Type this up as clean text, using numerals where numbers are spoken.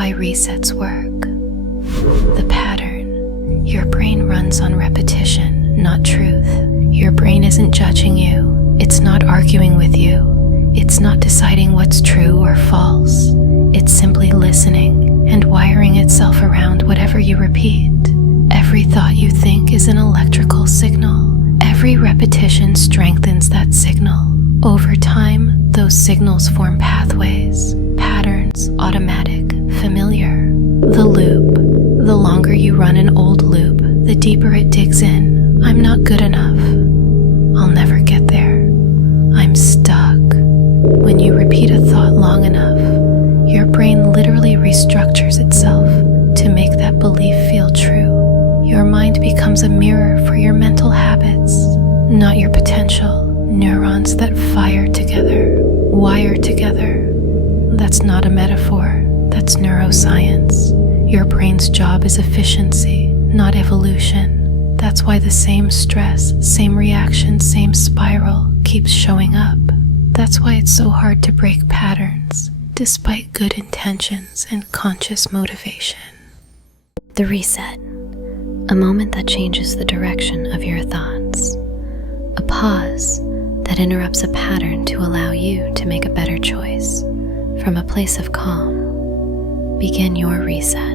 why resets work. The pattern. Your brain runs on repetition, not truth. Your brain isn't judging you. It's not arguing with you. It's not deciding what's true or false. It's simply listening and wiring itself around whatever you repeat. Every thought you think is an electrical signal. Every repetition strengthens that signal. Over time, those signals form pathways, patterns, automatic, familiar. The loop. The longer you run an old loop, the deeper it digs in. I'm not good enough. I'll never get there. I'm stuck. When you repeat a thought long enough, your brain literally restructures itself to make that belief feel true. Your mind becomes a mirror for your mental habits, not your potential. Neurons that fire together, wire together. That's not a metaphor, that's neuroscience. Your brain's job is efficiency, not evolution. That's why the same stress, same reaction, same spiral keeps showing up. That's why it's so hard to break patterns, despite good intentions and conscious motivation. The reset. A moment that changes the direction of your thoughts. A pause that interrupts a pattern to allow you to make a better choice. From a place of calm, begin your reset.